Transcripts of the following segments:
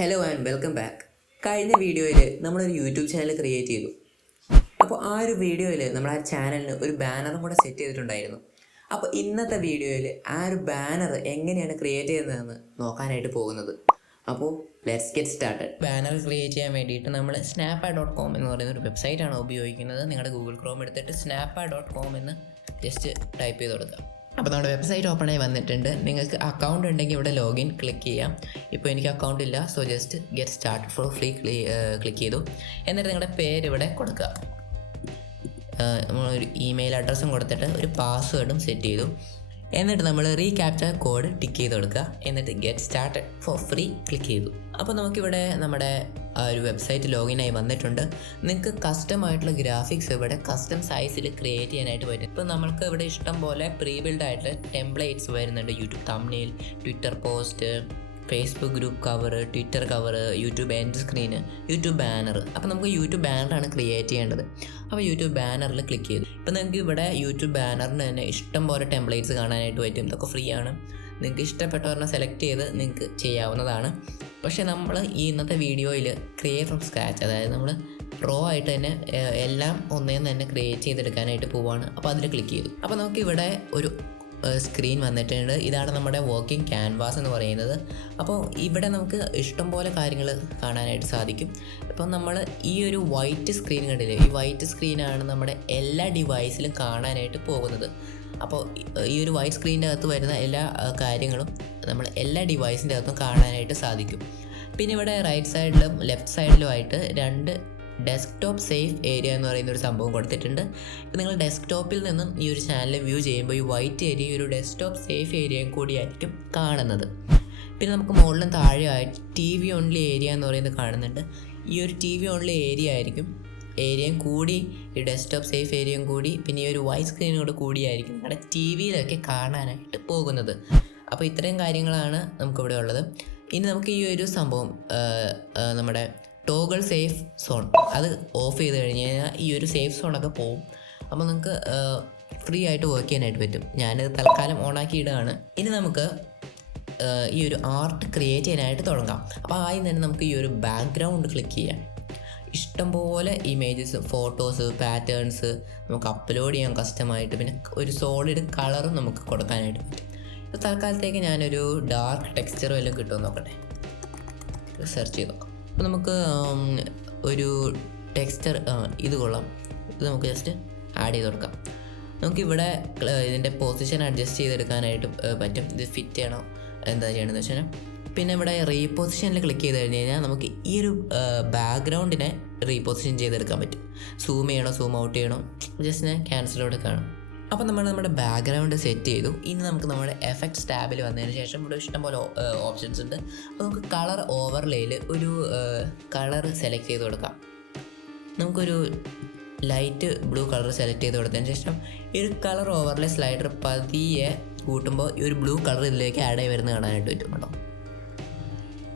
Hello and welcome back. കഴിഞ്ഞ വീഡിയോയിൽ നമ്മളൊരു യൂട്യൂബ് ചാനൽ ക്രിയേറ്റ് ചെയ്തു. അപ്പോൾ ആ ഒരു വീഡിയോയിൽ നമ്മൾ ആ ചാനലിന് ഒരു ബാനറും കൂടെ സെറ്റ് ചെയ്തിട്ടുണ്ടായിരുന്നു. അപ്പോൾ ഇന്നത്തെ വീഡിയോയിൽ ആ ഒരു ബാനർ എങ്ങനെയാണ് ക്രിയേറ്റ് ചെയ്യുന്നതെന്ന് നോക്കാനായിട്ട് പോകുന്നത്. അപ്പോൾ let's get started. Banner create ചെയ്യാൻ വേണ്ടിയിട്ട് നമ്മൾ snappa.com എന്ന് പറയുന്ന ഒരു വെബ്സൈറ്റാണ് ഉപയോഗിക്കുന്നത്. നിങ്ങളുടെ ഗൂഗിൾ ക്രോം എടുത്തിട്ട് snappa.com എന്ന് ജസ്റ്റ് ടൈപ്പ് ചെയ്ത് കൊടുക്കുക. അപ്പോൾ നമ്മുടെ വെബ്സൈറ്റ് ഓപ്പൺ ആയി വന്നിട്ടുണ്ട്. നിങ്ങൾക്ക് അക്കൗണ്ട് ഉണ്ടെങ്കിൽ ഇവിടെ ലോഗിൻ ക്ലിക്ക് ചെയ്യാം. ഇപ്പോൾ എനിക്ക് അക്കൗണ്ട് ഇല്ല, so just get start four free click ചെയ്തു. എന്നിട്ട് നിങ്ങളുടെ പേര് ഇവിടെ കൊടുക്കുക. നമ്മളൊരു ഇമെയിൽ അഡ്രസ്സും കൊടുത്തിട്ട് ഒരു പാസ്വേഡും സെറ്റ് ചെയ്തു. എന്നിട്ട് നമ്മൾ റീക്യാപ്ച കോഡ് ടിക്ക് ചെയ്ത് കൊടുക്കുക. എന്നിട്ട് get start four free click ചെയ്തു. അപ്പോൾ നമുക്കിവിടെ നമ്മുടെ ഒരു വെബ്സൈറ്റ് ലോഗിനായി വന്നിട്ടുണ്ട്. നിങ്ങൾക്ക് കസ്റ്റം ആയിട്ടുള്ള ഗ്രാഫിക്സ് ഇവിടെ കസ്റ്റം സൈസിൽ ക്രിയേറ്റ് ചെയ്യാനായിട്ട് പറ്റും. ഇപ്പോൾ നമുക്ക് ഇവിടെ ഇഷ്ടം പോലെ പ്രീ ബിൽഡ് ആയിട്ടുള്ള ടെംപ്ലേറ്റ്സ് വരുന്നുണ്ട്. YouTube thumbnail, Twitter post, Facebook group cover, Twitter cover, YouTube end screen, YouTube banner. അപ്പോൾ നമുക്ക് യൂട്യൂബ് ബാനറാണ് ക്രിയേറ്റ് ചെയ്യേണ്ടത്. അപ്പോൾ യൂട്യൂബ് ബാനറിൽ ക്ലിക്ക് ചെയ്തു. ഇപ്പോൾ നിങ്ങൾക്ക് ഇവിടെ യൂട്യൂബ് ബാനറിന് തന്നെ ഇഷ്ടം പോലെ ടെംപ്ലേറ്റ്സ് കാണാനായിട്ട് പറ്റും. ഇതൊക്കെ ഫ്രീ ആണ്. നിങ്ങൾക്ക് ഇഷ്ടപ്പെട്ട ഒരെണ്ണം സെലക്ട് ചെയ്ത് നിങ്ങൾക്ക് ചെയ്യാവുന്നതാണ്. പക്ഷേ നമ്മൾ ഈ ഇന്നത്തെ വീഡിയോയിൽ ക്രിയേറ്റ് ഫ്രം സ്ക്രാച്ച്, അതായത് നമ്മൾ റോ ആയിട്ട് തന്നെ എല്ലാം ഒന്നേന്ന് തന്നെ ക്രിയേറ്റ് ചെയ്തെടുക്കാനായിട്ട് പോവുകയാണ്. അപ്പോൾ അതിൽ ക്ലിക്ക് ചെയ്തു. അപ്പോൾ നമുക്കിവിടെ ഒരു സ്ക്രീൻ വന്നിട്ടുണ്ട്. ഇതാണ് നമ്മുടെ വർക്കിംഗ് ക്യാൻവാസ് എന്ന് പറയുന്നത്. അപ്പോൾ ഇവിടെ നമുക്ക് ഇഷ്ടംപോലെ കാര്യങ്ങൾ കാണാനായിട്ട് സാധിക്കും. ഇപ്പോൾ നമ്മൾ ഈ ഒരു വൈറ്റ് സ്ക്രീൻ കണ്ടില്ലേ, ഈ വൈറ്റ് സ്ക്രീനാണ് നമ്മുടെ എല്ലാ ഡിവൈസിലും കാണാനായിട്ട് പോകുന്നത്. അപ്പോൾ ഈ ഒരു വൈറ്റ് സ്ക്രീനിൻ്റെ അകത്ത് വരുന്ന എല്ലാ കാര്യങ്ങളും നമ്മൾ എല്ലാ ഡിവൈസിൻ്റെ അകത്തും കാണാനായിട്ട് സാധിക്കും. പിന്നെ ഇവിടെ റൈറ്റ് സൈഡിലും ലെഫ്റ്റ് സൈഡിലുമായിട്ട് രണ്ട് ഡെസ്ക്ടോപ്പ് സേഫ് ഏരിയ എന്ന് പറയുന്ന ഒരു സംഭവം കൊടുത്തിട്ടുണ്ട്. ഇപ്പോൾ നിങ്ങൾ ഡെസ്ക്ടോപ്പിൽ നിന്നും ഈ ഒരു ചാനൽ വ്യൂ ചെയ്യുമ്പോൾ ഈ വൈറ്റ് ഏരിയ ഒരു ഡെസ്ക്ടോപ്പ് സേഫ് ഏരിയയും കൂടിയായിരിക്കും കാണുന്നത്. പിന്നെ നമുക്ക് മുകളിലും താഴെയായിട്ട് TV ഓൺലി ഏരിയ എന്ന് പറയുന്നത് കാണുന്നുണ്ട്. ഈ ഒരു TV ഓൺലി ഏരിയ ആയിരിക്കും ഏരിയയും കൂടി ഈ ഡെസ്ക്ടോപ്പ് സേഫ് ഏരിയയും കൂടി പിന്നെ ഈ ഒരു വൈറ്റ് സ്ക്രീനോട് കൂടിയായിരിക്കും നിങ്ങളുടെ TVയിലൊക്കെ കാണാനായിട്ട് പോകുന്നത്. അപ്പോൾ ഇത്രയും കാര്യങ്ങളാണ് നമുക്കിവിടെ ഉള്ളത്. ഇനി നമുക്ക് ഈ ഒരു സംഭവം നമ്മുടെ ടോഗിൾ സേഫ് സോൺ അത് ഓഫ് ചെയ്ത് കഴിഞ്ഞ് കഴിഞ്ഞാൽ ഈ ഒരു സേഫ് സോണൊക്കെ പോകും. അപ്പോൾ നിങ്ങൾക്ക് ഫ്രീ ആയിട്ട് വർക്ക് ചെയ്യാനായിട്ട് പറ്റും. ഞാനിത് തൽക്കാലം ഓണാക്കി ഇടുകയാണ്. ഇനി നമുക്ക് ഈ ഒരു ആർട്ട് ക്രിയേറ്റ് ചെയ്യാനായിട്ട് തുടങ്ങാം. അപ്പോൾ ആദ്യം തന്നെ നമുക്ക് ഈ ഒരു ബാക്ക്ഗ്രൗണ്ട് ക്ലിക്ക് ചെയ്യാം. ഇഷ്ടംപോലെ ഇമേജസ്, ഫോട്ടോസ്, പാറ്റേൺസ് നമുക്ക് അപ്ലോഡ് ചെയ്യാം കസ്റ്റമായിട്ട്. പിന്നെ ഒരു സോളിഡ് കളറും നമുക്ക് കൊടുക്കാനായിട്ട് പറ്റും. ഇപ്പോൾ തൽക്കാലത്തേക്ക് ഞാനൊരു ഡാർക്ക് ടെക്സ്ചർ വല്ലതും കിട്ടുമെന്ന് നോക്കട്ടെ, സെർച്ച് ചെയ്ത് നോക്കാം. അപ്പോൾ നമുക്ക് ഒരു ടെക്സ്ചർ ഇത് കൊള്ളാം, ഇത് നമുക്ക് ജസ്റ്റ് ആഡ് ചെയ്ത് കൊടുക്കാം. നമുക്കിവിടെ ഇതിൻ്റെ പൊസിഷൻ അഡ്ജസ്റ്റ് ചെയ്തെടുക്കാനായിട്ട് പറ്റും. ഇത് ഫിറ്റ് ചെയ്യണോ എന്താ ചെയ്യണമെന്ന് വെച്ചാൽ പിന്നെ ഇവിടെ റീപൊസിഷനിൽ ക്ലിക്ക് ചെയ്ത് കഴിഞ്ഞ് കഴിഞ്ഞാൽ നമുക്ക് ഈ ഒരു ബാക്ക്ഗ്രൗണ്ടിനെ റീപൊസിഷൻ ചെയ്തെടുക്കാൻ പറ്റും. സൂം ചെയ്യണോ സൂം ഔട്ട് ചെയ്യണോ ജസ്റ്റ് ഞാൻ ക്യാൻസൽ കൊടുക്കുകയാണ്. അപ്പോൾ നമ്മൾ നമ്മുടെ ബാക്ക്ഗ്രൗണ്ട് സെറ്റ് ചെയ്തു. ഇനി നമുക്ക് നമ്മുടെ എഫക്ട്സ് ടാബിൽ വന്നതിന് ശേഷം ഇവിടെ ഇഷ്ടംപോലെ ഓപ്ഷൻസ് ഉണ്ട്. അപ്പോൾ നമുക്ക് കളർ ഓവർലേയിൽ ഒരു കളർ സെലക്ട് ചെയ്ത് കൊടുക്കാം. നമുക്കൊരു ലൈറ്റ് ബ്ലൂ കളർ സെലക്ട് ചെയ്ത് കൊടുത്തതിന് ശേഷം ഈ ഒരു കളർ ഓവർലേ സ്ലൈഡർ പതിയെ കൂട്ടുമ്പോൾ ഈ ഒരു ബ്ലൂ കളർ ഇതിലേക്ക് ആഡ് ആയി വരുന്നത് കാണാനായിട്ട് പറ്റും കേട്ടോ.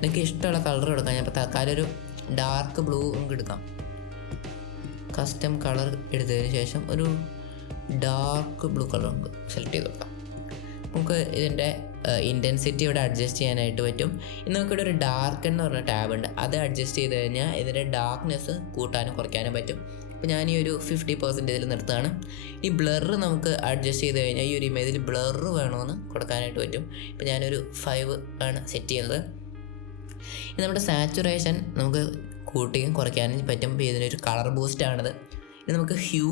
നിങ്ങൾക്ക് ഇഷ്ടമുള്ള കളർ കൊടുക്കാം. ഞാൻ ഇപ്പോൾ തൽക്കാലം ഒരു ഡാർക്ക് ബ്ലൂ നമുക്ക് എടുക്കാം. കസ്റ്റം കളർ എടുത്തതിന് ശേഷം ഒരു ഡാർക്ക് ബ്ലൂ കളർ നമുക്ക് സെലക്ട് ചെയ്ത് കൊടുക്കാം. നമുക്ക് ഇതിൻ്റെ ഇൻറ്റൻസിറ്റി ഇവിടെ അഡ്ജസ്റ്റ് ചെയ്യാനായിട്ട് പറ്റും. ഇനി നമുക്കിവിടെ ഒരു ഡാർക്ക് എന്ന് പറഞ്ഞ ടാബ് ഉണ്ട്. അത് അഡ്ജസ്റ്റ് ചെയ്ത് കഴിഞ്ഞാൽ ഇതിൻ്റെ ഡാർക്ക്നെസ് കൂട്ടാനും കുറയ്ക്കാനും പറ്റും. ഇപ്പോൾ ഞാൻ ഈ ഒരു 50% നിർത്തുകയാണ്. ഈ ബ്ലർ നമുക്ക് അഡ്ജസ്റ്റ് ചെയ്ത് കഴിഞ്ഞാൽ ഈ ഒരു ഇമേജിൽ ബ്ലർ വേണമെന്ന് കൊടുക്കാനായിട്ട് പറ്റും. ഇപ്പോൾ ഞാനൊരു 5 ആണ് സെറ്റ് ചെയ്യുന്നത്. ഇനി നമ്മുടെ സാച്ചുറേഷൻ നമുക്ക് കൂട്ടുകയും കുറയ്ക്കാനും പറ്റും. ഇപ്പോൾ ഇതിനൊരു കളർ ബൂസ്റ്റാണിത്. ഇനി നമുക്ക് ഹ്യൂ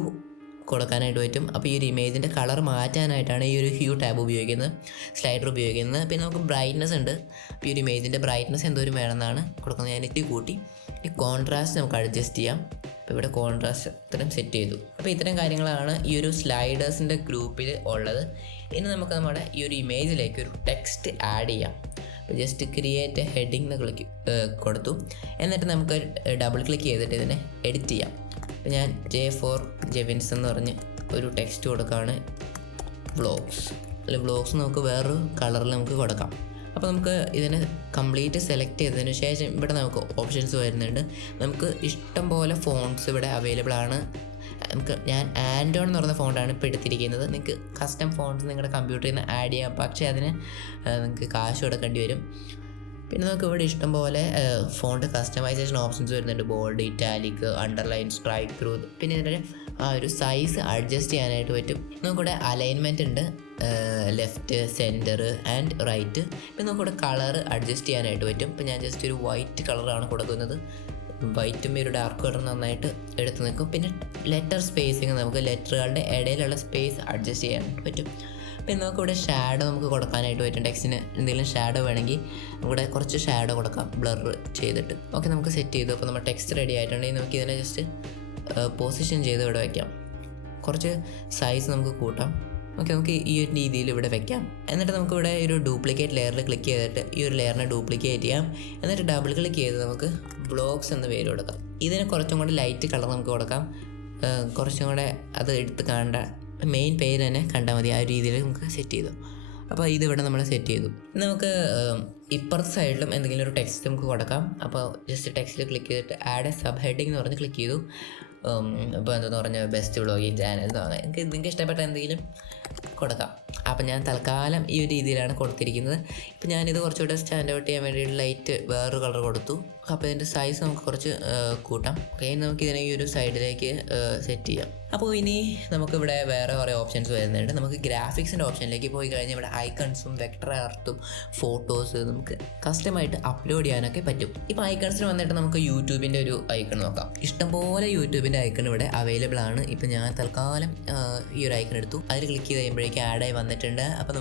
കൊടുക്കാനായിട്ട് പറ്റും. അപ്പോൾ ഈ ഒരു ഇമേജിൻ്റെ കളർ മാറ്റാനായിട്ടാണ് ഈ ഒരു ഹ്യൂ ടാബ് ഉപയോഗിക്കുന്നത്, സ്ലൈഡർ ഉപയോഗിക്കുന്നത്. പിന്നെ നമുക്ക് ബ്രൈറ്റ്നസ് ഉണ്ട്. അപ്പോൾ ഈ ഒരു ഇമേജിൻ്റെ ബ്രൈറ്റ്നസ് എന്തോരം വേണമെന്നാണ് കൊടുക്കുന്നത്. ഞാൻ ഇത്തിരി കൂട്ടി. ഈ കോൺട്രാസ്റ്റ് നമുക്ക് അഡ്ജസ്റ്റ് ചെയ്യാം. അപ്പോൾ ഇവിടെ കോൺട്രാസ്റ്റ് ഇത്രയും സെറ്റ് ചെയ്തു. അപ്പോൾ ഇത്തരം കാര്യങ്ങളാണ് ഈ ഒരു സ്ലൈഡേഴ്സിൻ്റെ ഗ്രൂപ്പിൽ ഉള്ളത്. ഇനി നമുക്ക് നമ്മുടെ ഈ ഒരു ഇമേജിലേക്ക് ഒരു ടെക്സ്റ്റ് ആഡ് ചെയ്യാം. അപ്പോൾ ജസ്റ്റ് ക്രിയേറ്റ് ഹെഡിങ് എന്ന് കൊടുത്തു. എന്നിട്ട് നമുക്ക് ഡബിൾ ക്ലിക്ക് ചെയ്തിട്ട് ഇതിനെ എഡിറ്റ് ചെയ്യാം. അപ്പോൾ ഞാൻ J4 എന്ന് പറഞ്ഞ് ഒരു ടെക്സ്റ്റ് കൊടുക്കുകയാണ്. വ്ളോഗ്സ് വ്ളോഗ്സ് നമുക്ക് വേറൊരു കളറിൽ നമുക്ക് കൊടുക്കാം. അപ്പോൾ നമുക്ക് ഇതിനെ കംപ്ലീറ്റ് സെലക്ട് ചെയ്തതിന് ശേഷം ഇവിടെ നമുക്ക് ഓപ്ഷൻസ് വരുന്നുണ്ട്. നമുക്ക് ഇഷ്ടം പോലെ ഫോൺസ് ഇവിടെ അവൈലബിൾ ആണ്. ഞാൻ ആൻഡോൺ എന്ന് പറയുന്ന ഫോണ്ടാണ് ഇപ്പോൾ എടുത്തിരിക്കുന്നത്. നിങ്ങൾക്ക് കസ്റ്റം ഫോൺസ് നിങ്ങളുടെ കമ്പ്യൂട്ടറിൽ നിന്ന് ആഡ് ചെയ്യാം, പക്ഷേ അതിന് നിങ്ങൾക്ക് കാശ് കൊടുക്കേണ്ടി വരും. പിന്നെ നമുക്ക് ഇവിടെ ഇഷ്ടംപോലെ ഫോണ്ട് കസ്റ്റമൈസേഷൻ ഓപ്ഷൻസ് വരുന്നുണ്ട്. Bold, italic, underline, strike through. പിന്നെ ഇതിൻ്റെ ആ ഒരു സൈസ് അഡ്ജസ്റ്റ് ചെയ്യാനായിട്ട് പറ്റും. നമുക്കിവിടെ അലൈൻമെൻറ്റ് ഉണ്ട്, ലെഫ്റ്റ്, സെൻറ്റർ ആൻഡ് റൈറ്റ്. പിന്നെ നമുക്കിവിടെ കളർ അഡ്ജസ്റ്റ് ചെയ്യാനായിട്ട് പറ്റും. ഇപ്പം ഞാൻ ജസ്റ്റ് ഒരു വൈറ്റ് കളറാണ് കൊടുക്കുന്നത്. വൈറ്റും ഒരു ഡാർക്ക് കളർ നന്നായിട്ട് എടുത്ത് നിൽക്കും. പിന്നെ ലെറ്റർ സ്പേസിങ്, നമുക്ക് ലെറ്ററുകളുടെ ഇടയിലുള്ള സ്പേസ് അഡ്ജസ്റ്റ് ചെയ്യാനായിട്ട് പറ്റും. പിന്നെ നമുക്കിവിടെ ഷാഡോ നമുക്ക് കൊടുക്കാനായിട്ട് പറ്റും. ടെക്സ്റ്റിന് എന്തെങ്കിലും ഷാഡോ വേണമെങ്കിൽ ഇവിടെ കുറച്ച് ഷാഡോ കൊടുക്കാം, ബ്ലർ ചെയ്തിട്ട്. ഓക്കെ, നമുക്ക് സെറ്റ് ചെയ്തു. അപ്പോൾ നമ്മുടെ ടെക്സ്റ്റ് റെഡി ആയിട്ടുണ്ടെങ്കിൽ നമുക്ക് ഇതിനെ ജസ്റ്റ് പൊസിഷൻ ചെയ്ത് ഇവിടെ വയ്ക്കാം. കുറച്ച് സൈസ് നമുക്ക് കൂട്ടാം. ഓക്കെ, നമുക്ക് ഈ ഒരു രീതിയിൽ ഇവിടെ വെക്കാം. എന്നിട്ട് നമുക്കിവിടെ ഒരു ഡ്യൂപ്ലിക്കേറ്റ് ലെയറിൽ ക്ലിക്ക് ചെയ്തിട്ട് ഈ ഒരു ലെയറിനെ ഡ്യൂപ്ലിക്കേറ്റ് ചെയ്യാം. എന്നിട്ട് ഡബിൾ ക്ലിക്ക് ചെയ്ത് നമുക്ക് ബ്ലോക്സ് എന്ന പേര് കൊടുക്കാം. ഇതിന് കുറച്ചും കൂടി ലൈറ്റ് കളർ നമുക്ക് കൊടുക്കാം. കുറച്ചും കൂടെ അത് എടുത്ത് കാണേണ്ട മെയിൻ പേര് തന്നെ കണ്ടാൽ മതി. ആ ഒരു രീതിയിൽ നമുക്ക് സെറ്റ് ചെയ്തു. അപ്പോൾ ഇതിവിടെ നമ്മൾ സെറ്റ് ചെയ്തു. നമുക്ക് ഇപ്പുറത്തെ സൈഡിലും എന്തെങ്കിലും ഒരു ടെക്സ്റ്റ് നമുക്ക് കൊടുക്കാം. അപ്പോൾ ജസ്റ്റ് ടെക്സ്റ്റിൽ ക്ലിക്ക് ചെയ്തിട്ട് ആഡ് എ സബ് ഹെഡിങ് എന്ന് പറഞ്ഞ് ക്ലിക്ക് ചെയ്തു. ഇപ്പോൾ എന്താണെന്ന് പറഞ്ഞാൽ ബെസ്റ്റ് വ്ളോഗിങ് ചാനൽ എന്ന് പറഞ്ഞാൽ നിങ്ങൾക്ക് ഇഷ്ടപ്പെട്ട എന്തെങ്കിലും കൊടുക്കാം. അപ്പം ഞാൻ തൽക്കാലം ഈ ഒരു രീതിയിലാണ് കൊടുത്തിരിക്കുന്നത്. ഇപ്പം ഞാനിത് കുറച്ചുകൂടെ സ്റ്റാൻഡ് ഔട്ട് ചെയ്യാൻ വേണ്ടിയിട്ട് ലൈറ്റ് വേറൊരു കളർ കൊടുത്തു. അപ്പോൾ ഇതിൻ്റെ സൈസ് നമുക്ക് കുറച്ച് കൂട്ടാം. ഓക്കെ, നമുക്കിതിനെ ഈ ഒരു സൈഡിലേക്ക് സെറ്റ് ചെയ്യാം. അപ്പോൾ ഇനി നമുക്കിവിടെ വേറെ കുറേ ഓപ്ഷൻസ് വരുന്നുണ്ട്. നമുക്ക് ഗ്രാഫിക്സിൻ്റെ ഓപ്ഷനിലേക്ക് പോയി കഴിഞ്ഞാൽ ഇവിടെ ഐക്കൺസും വെക്ടർ ആർട്ടും ഫോട്ടോസ് നമുക്ക് കസ്റ്റമായിട്ട് അപ്ലോഡ് ചെയ്യാനൊക്കെ പറ്റും. ഇപ്പോൾ ഐക്കൺസിന് വന്നിട്ട് നമുക്ക് യൂട്യൂബിൻ്റെ ഒരു ഐക്കൺ നോക്കാം. ഇഷ്ടംപോലെ യൂട്യൂബിൻ്റെ ഐക്കൺ ഇവിടെ അവൈലബിൾ ആണ്. ഇപ്പം ഞാൻ തൽക്കാലം ഈ ഒരു ഐക്കൺ എടുത്തു. അതിൽ ക്ലിക്ക് ചെയ്ത് കഴിയുമ്പോഴേക്കും ആഡായി വന്നിട്ടുണ്ട്. അപ്പോൾ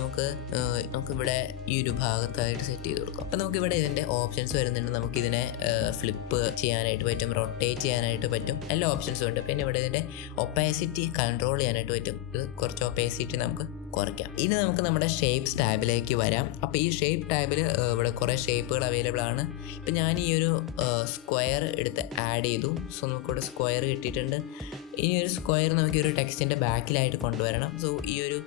നമുക്കിവിടെ ഈ ഒരു ഭാഗത്തായിട്ട് സെറ്റ് ചെയ്ത് കൊടുക്കാം. അപ്പോൾ നമുക്കിവിടെ ഇതിൻ്റെ ഓപ്ഷൻസ് വരുന്നുണ്ട്. നമുക്കിതിനെ ഫ്ലിപ്പ് ചെയ്യാനായിട്ട് പറ്റും, റൊട്ടേറ്റ് ചെയ്യാനായിട്ട് പറ്റും, എല്ലാ ഓപ്ഷൻസും ഉണ്ട്. പിന്നെ ഇവിടെ ഇതിൻ്റെ ഒപ്പാസിറ്റി കൺട്രോൾ ചെയ്യാനായിട്ട് പറ്റും. ഇത് കുറച്ച് ഒപ്പാസിറ്റി നമുക്ക് കുറയ്ക്കാം. ഇനി നമുക്ക് നമ്മുടെ ഷേപ്സ് ടാബിലേക്ക് വരാം. അപ്പോൾ ഈ ഷേപ്പ് ടാബിൽ ഇവിടെ കുറേ ഷേപ്പുകൾ അവൈലബിൾ ആണ്. ഇപ്പം ഞാൻ ഈ ഒരു സ്ക്വയർ എടുത്ത് ആഡ് ചെയ്തു. സോ നമുക്കിവിടെ സ്ക്വയർ കിട്ടിയിട്ടുണ്ട്. ഇനി ഒരു സ്ക്വയർ നമുക്ക് ഈ ഒരു ടെക്സ്റ്റിൻ്റെ ബാക്കിലായിട്ട് കൊണ്ടുവരണം. സോ ഈ ഒരു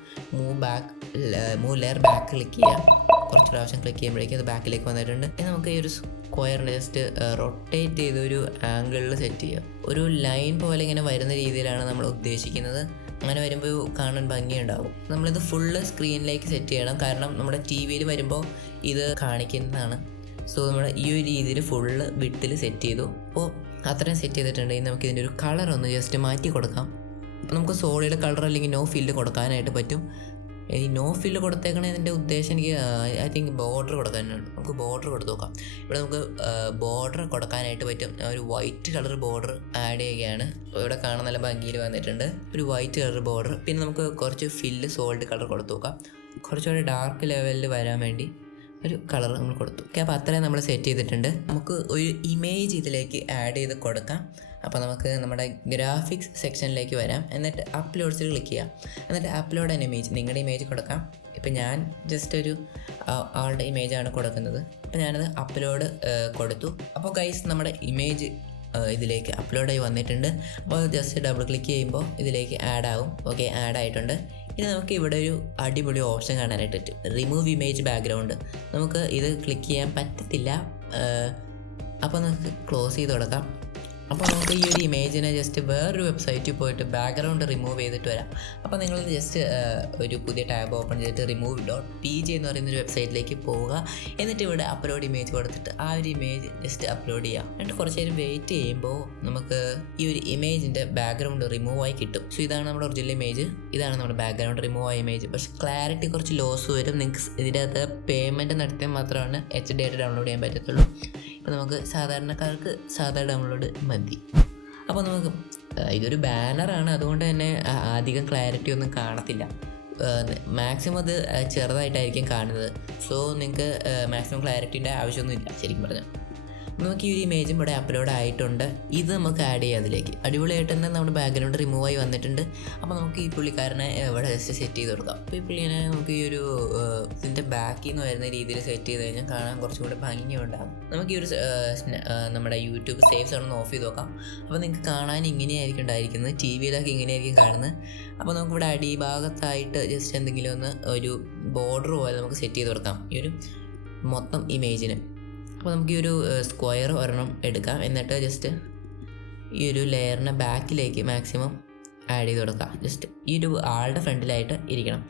മൂവ് ലെയർ ബാക്ക് ക്ലിക്ക് ചെയ്യാം. കുറച്ച് പ്രാവശ്യം ക്ലിക്ക് ചെയ്യുമ്പോഴേക്കും അത് ബാക്കിലേക്ക് വന്നിട്ടുണ്ട്. ഇനി നമുക്ക് ഈ ഒരു സ്ക്വയറിനെ ജസ്റ്റ് റൊട്ടേറ്റ് ചെയ്ത് ഒരു ആംഗിളിൽ സെറ്റ് ചെയ്യാം. ഒരു ലൈൻ പോലെ ഇങ്ങനെ വരുന്ന രീതിയിലാണ് നമ്മൾ ഉദ്ദേശിക്കുന്നത്. അങ്ങനെ വരുമ്പോൾ കാണാൻ ഭംഗിയുണ്ടാവും. നമ്മളിത് ഫുള്ള് സ്ക്രീനിലേക്ക് സെറ്റ് ചെയ്യണം, കാരണം നമ്മുടെ ടി വിയിൽ വരുമ്പോൾ ഇത് കാണിക്കുന്നതാണ്. സോ നമ്മൾ ഈ ഒരു രീതിയിൽ ഫുള്ള് വിട്ടിൽ സെറ്റ് ചെയ്തു. അപ്പോൾ അത്രയും സെറ്റ് ചെയ്തിട്ടുണ്ടെങ്കിൽ നമുക്ക് ഇതിൻ്റെ ഒരു കളർ ഒന്ന് ജസ്റ്റ് മാറ്റി കൊടുക്കാം. അപ്പോൾ നമുക്ക് സോളിഡ് കളർ അല്ലെങ്കിൽ നോ ഫില്ല് കൊടുക്കാനായിട്ട് പറ്റും. ഈ നോ ഫില്ല് കൊടുത്തേക്കണതിൻ്റെ ഉദ്ദേശം എനിക്ക് ഐ തിങ്ക് ബോർഡർ കൊടുക്കാനാണ്. നമുക്ക് ബോർഡർ കൊടുത്ത് നോക്കാം. ഇവിടെ നമുക്ക് ബോർഡർ കൊടുക്കാനായിട്ട് പറ്റും. ഒരു വൈറ്റ് കളർ ബോർഡർ ആഡ് ചെയ്യുകയാണ്. ഇവിടെ കാണാൻ നല്ല ഭംഗിയിൽ വന്നിട്ടുണ്ട്, ഒരു വൈറ്റ് കളർ ബോർഡർ. പിന്നെ നമുക്ക് കുറച്ച് ഫില്ല് സോൾഡ് കളർ കൊടുത്ത് നോക്കാം. കുറച്ചുകൂടി ഡാർക്ക് ലെവലിൽ വരാൻ വേണ്ടി ഒരു കളർ നമ്മൾ കൊടുത്തു. ഓക്കെ, അപ്പോൾ അത്രയും നമ്മൾ സെറ്റ് ചെയ്തിട്ടുണ്ട്. നമുക്ക് ഒരു ഇമേജ് ഇതിലേക്ക് ആഡ് ചെയ്ത് കൊടുക്കാം. അപ്പോൾ നമുക്ക് നമ്മുടെ ഗ്രാഫിക്സ് സെക്ഷനിലേക്ക് വരാം. എന്നിട്ട് അപ്ലോഡ്സിൽ ക്ലിക്ക് ചെയ്യാം. എന്നിട്ട് അപ്ലോഡ് ആൻ ഇമേജ്, നിങ്ങളുടെ ഇമേജ് കൊടുക്കാം. ഇപ്പം ഞാൻ ജസ്റ്റ് ഒരു ആളുടെ ഇമേജാണ് കൊടുക്കുന്നത്. അപ്പോൾ ഞാനത് അപ്ലോഡ് കൊടുത്തു. അപ്പോൾ ഗൈസ് നമ്മുടെ ഇമേജ് ഇതിലേക്ക് അപ്ലോഡായി വന്നിട്ടുണ്ട്. അപ്പോൾ ജസ്റ്റ് ഡബിൾ ക്ലിക്ക് ചെയ്യുമ്പോൾ ഇതിലേക്ക് ആഡ് ആവും. ഓക്കെ, ആഡ് ആയിട്ടുണ്ട്. ഇനി നമുക്ക് ഇവിടെ ഒരു അടിപൊളി ഓപ്ഷൻ കാണാനായിട്ട് പറ്റും, റിമൂവ് ഇമേജ് ബാക്ക്ഗ്രൗണ്ട്. നമുക്ക് ഇത് ക്ലിക്ക് ചെയ്യാൻ പറ്റത്തില്ല. അപ്പോൾ നമുക്ക് ക്ലോസ് ചെയ്ത് കൊടുക്കാം. അപ്പോൾ നമുക്ക് ഈ ഒരു ഇമേജിനെ ജസ്റ്റ് വേറൊരു വെബ്സൈറ്റിൽ പോയിട്ട് ബാക്ക്ഗ്രൗണ്ട് റിമൂവ് ചെയ്തിട്ട് വരാം. അപ്പോൾ നിങ്ങൾ ജസ്റ്റ് ഒരു പുതിയ ടാബ് ഓപ്പൺ ചെയ്തിട്ട് remove.pg എന്ന് പറയുന്നൊരു വെബ്സൈറ്റിലേക്ക് പോവുക. എന്നിട്ട് ഇവിടെ അപ്ലോഡ് ഇമേജ് കൊടുത്തിട്ട് ആ ഒരു ഇമേജ് ജസ്റ്റ് അപ്ലോഡ് ചെയ്യാം. എന്നിട്ട് കുറച്ച് നേരം വെയിറ്റ് ചെയ്യുമ്പോൾ നമുക്ക് ഈ ഒരു ഇമേജിൻ്റെ ബാക്ക്ഗ്രൗണ്ട് റിമൂവ് ആയി കിട്ടും. സോ ഇതാണ് നമ്മുടെ ഒറിജിനൽ ഇമേജ്, ഇതാണ് നമ്മുടെ ബാക്ക്ഗ്രൗണ്ട് റിമൂവ് ആയ ഇമേജ്. പക്ഷേ ക്ലാരിറ്റി കുറച്ച് ലോസ് വരും. നിങ്ങൾക്ക് ഇതിൻ്റെ അകത്ത് പേയ്മെൻറ്റ് നടത്തിയാൽ മാത്രമാണ് HD ആയിട്ട് ഡൗൺലോഡ് ചെയ്യാൻ പറ്റത്തുള്ളൂ. ഇപ്പോൾ നമുക്ക് സാധാരണക്കാർക്ക് സാധാരണ ഡൗൺലോഡ് മതി. അപ്പോൾ നമുക്ക് ഇതൊരു ബാനറാണ്, അതുകൊണ്ട് തന്നെ അധികം ക്ലാരിറ്റി ഒന്നും കാണത്തില്ല. മാക്സിമം അത് ചെറുതായിട്ടായിരിക്കും കാണുന്നത്. സോ നിങ്ങൾക്ക് മാക്സിമം ക്ലാരിറ്റീൻ്റെ ആവശ്യമൊന്നുമില്ല ശരിക്കും പറഞ്ഞാൽ. നമുക്ക് ഈ ഒരു ഇമേജും ഇവിടെ അപ്ലോഡ് ആയിട്ടുണ്ട്. ഇത് നമുക്ക് ആഡ് ചെയ്യാം അതിലേക്ക്. അടിപൊളിയായിട്ട് തന്നെ നമ്മുടെ ബാക്ക്ഗ്രൗണ്ട് റിമൂവ് ആയി വന്നിട്ടുണ്ട്. അപ്പോൾ നമുക്ക് ഈ പുള്ളിക്കാരനെ ഇവിടെ ജസ്റ്റ് സെറ്റ് ചെയ്ത് കൊടുക്കാം. അപ്പോൾ ഈ പുള്ളിനെ നമുക്ക് ഈ ഒരു ഇതിൻ്റെ ബാക്കിൽ നിന്ന് വരുന്ന രീതിയിൽ സെറ്റ് ചെയ്ത് കഴിഞ്ഞാൽ കാണാൻ കുറച്ചും കൂടെ ഭംഗിയുണ്ടാകും. നമുക്ക് ഈ ഒരു നമ്മുടെ യൂട്യൂബ് സേവ്സ് ആണെന്ന് ഓഫ് ചെയ്ത് നോക്കാം. അപ്പോൾ നിങ്ങൾക്ക് കാണാൻ ഇങ്ങനെയായിരിക്കും ഉണ്ടായിരിക്കുന്നത്, ടി വിയിലൊക്കെ ഇങ്ങനെയായിരിക്കും കാണുന്നത്. അപ്പോൾ നമുക്കിവിടെ അടിഭാഗത്തായിട്ട് ജസ്റ്റ് എന്തെങ്കിലും ഒന്ന് ഒരു ബോർഡർ പോലെ നമുക്ക് സെറ്റ് ചെയ്ത് കൊടുക്കാം ഈ ഒരു മൊത്തം ഇമേജിന്. അപ്പോൾ നമുക്ക് ഈ ഒരു സ്ക്വയർ ഒരെണ്ണം എടുക്കാം. എന്നിട്ട് ജസ്റ്റ് ഈ ഒരു ലെയറിനെ ബാക്കിലേക്ക് മാക്സിമം ആഡ് ചെയ്ത് കൊടുക്കാം. ജസ്റ്റ് ഈ ഒരു ആളുടെ ഫ്രണ്ടിലായിട്ട് ഇരിക്കണം.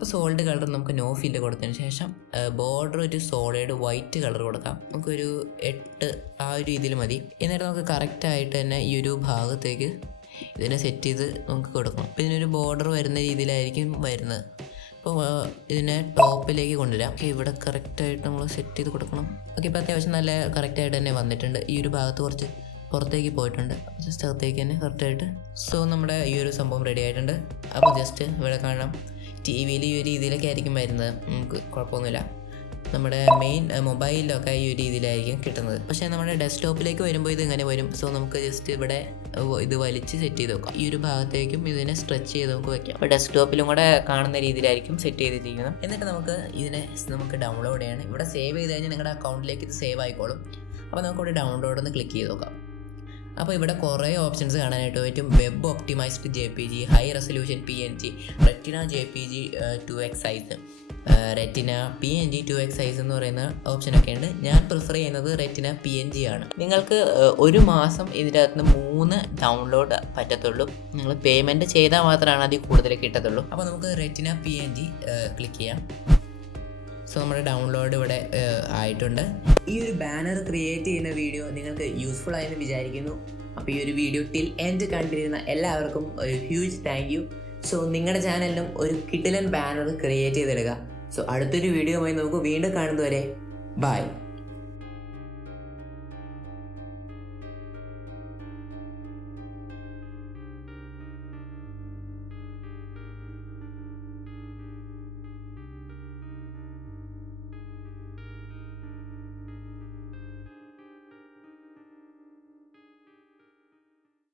അപ്പോൾ സോളിഡ് കളർ നമുക്ക് നോ ഫില്ല് കൊടുത്തതിന് ശേഷം ബോർഡർ ഒരു സോളിഡ് വൈറ്റ് കളർ കൊടുക്കാം. നമുക്കൊരു 8 ആ ഒരു രീതിയിൽ മതി. എന്നിട്ട് നമുക്ക് കറക്റ്റായിട്ട് തന്നെ ഈ ഒരു ഭാഗത്തേക്ക് ഇതിനെ സെറ്റ് ചെയ്ത് നമുക്ക് കൊടുക്കണം. അപ്പോൾ ഇതിനൊരു ബോർഡർ വരുന്ന രീതിയിലായിരിക്കും വരുന്നത്. അപ്പോൾ ഇതിനെ ടോപ്പിലേക്ക് കൊണ്ടുവരാം. ഇവിടെ കറക്റ്റായിട്ട് നമ്മൾ സെറ്റ് ചെയ്ത് കൊടുക്കണം. ഓക്കെ, ഇപ്പോൾ അത്യാവശ്യം നല്ല കറക്റ്റായിട്ട് തന്നെ വന്നിട്ടുണ്ട്. ഈ ഒരു ഭാഗത്ത് കുറച്ച് പുറത്തേക്ക് പോയിട്ടുണ്ട്, ജസ്റ്റ് അകത്തേക്ക് തന്നെ കറക്റ്റായിട്ട്. സോ നമ്മുടെ ഈ ഒരു സംഭവം റെഡി ആയിട്ടുണ്ട്. അപ്പോൾ ജസ്റ്റ് ഇവിടെ കാണാം, TV-യിൽ ഈ ഒരു രീതിയിലൊക്കെ ആയിരിക്കും വരുന്നത്. നമുക്ക് കുഴപ്പമൊന്നുമില്ല. നമ്മുടെ മെയിൻ മൊബൈലിലൊക്കെ ഈ ഒരു രീതിയിലായിരിക്കും കിട്ടുന്നത്. പക്ഷേ നമ്മുടെ ഡെസ്ക്ടോപ്പിലേക്ക് വരുമ്പോൾ ഇത് ഇങ്ങനെ വരും. സോ നമുക്ക് ജസ്റ്റ് ഇവിടെ ഇത് വലിച്ച് സെറ്റ് ചെയ്ത് വെക്കാം. ഈ ഒരു ഭാഗത്തേക്കും ഇതിനെ സ്ട്രെച്ച് ചെയ്ത് നമുക്ക് വെക്കാം. അപ്പോൾ ഡെസ്ക്ടോപ്പിലും കൂടെ കാണുന്ന രീതിയിലായിരിക്കും സെറ്റ് ചെയ്തിരിക്കുന്നത്. എന്നിട്ട് നമുക്ക് ഡൗൺലോഡ് ചെയ്യണം. ഇവിടെ സേവ് ചെയ്ത് കഴിഞ്ഞാൽ നിങ്ങളുടെ അക്കൗണ്ടിലേക്ക് ഇത് സേവ് ആയിക്കോളും. അപ്പോൾ നമുക്കിവിടെ ഡൗൺലോഡ് ഒന്ന് ക്ലിക്ക് ചെയ്ത് നോക്കാം. അപ്പോൾ ഇവിടെ കുറേ ഓപ്ഷൻസ് കാണാനായിട്ട് പറ്റും. Web optimised JPG, high resolution PNG, retina JPG 2x size, retina PNG 2x size എന്ന് പറയുന്ന ഓപ്ഷനൊക്കെ ഉണ്ട്. ഞാൻ പ്രിഫർ ചെയ്യുന്നത് റെറ്റിന PNG ആണ്. നിങ്ങൾക്ക് 1 മാസം ഇതിൻ്റെ അകത്ത് 3 ഡൗൺലോഡ് പറ്റത്തുള്ളൂ. നിങ്ങൾ പേയ്മെൻറ്റ് ചെയ്താൽ മാത്രമാണ് അതിൽ കൂടുതൽ കിട്ടത്തുള്ളൂ. അപ്പോൾ നമുക്ക് റെറ്റിന PNG ക്ലിക്ക് ചെയ്യാം. സോ നമ്മുടെ ഡൗൺലോഡ് ഇവിടെ ആയിട്ടുണ്ട്. ഈ ഒരു ബാനർ ക്രിയേറ്റ് ചെയ്യുന്ന വീഡിയോ നിങ്ങൾക്ക് യൂസ്ഫുൾ ആയെന്ന് വിചാരിക്കുന്നു. അപ്പോൾ ഈ ഒരു വീഡിയോ ടിൽ എൻഡ് കണ്ടിരുന്ന എല്ലാവർക്കും ഒരു ഹ്യൂജ് താങ്ക് യു. സോ നിങ്ങളുടെ ചാനലിലും ഒരു കിടിലൻ ബാനർ ക്രിയേറ്റ് ചെയ്തെടുക്കുക. സോ അടുത്തൊരു വീഡിയോയുമായി നമുക്ക് വീണ്ടും കാണുന്നതുവരെ ബൈ.